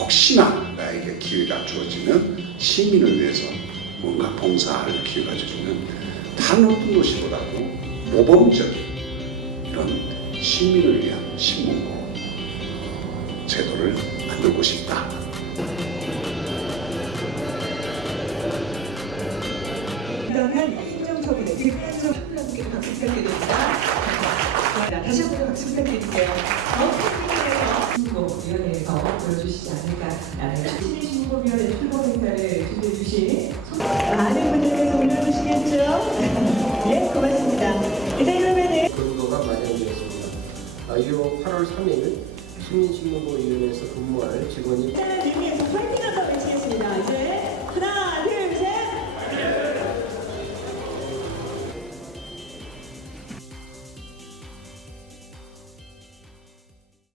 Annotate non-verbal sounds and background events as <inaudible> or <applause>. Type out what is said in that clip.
혹시나 나에게 기회가 주어지면 시민을 위해서 뭔가 봉사할 기회가 주어지면 다른 어떤 도시보다도 모범적인 이런 시민을 위한 신문고 어, 제도를 만들고 싶다. 그러면 행정처분에 지금 행정 함께 박수 부탁드립니다. 자, 다시 한번 박수 부탁드릴게요. 어, 신고위원회에서 보여주시지 않을까라는 신의 신고위원회 출범 행사를 준비해 주신 많은 분들께서 올려주시겠죠? 예, <laughs> 고맙습니다. 이제 그러면은 근거가 마련되었습니다. 아, 이후 8월 3일 시민신문고 위원회에서 근무할 직원이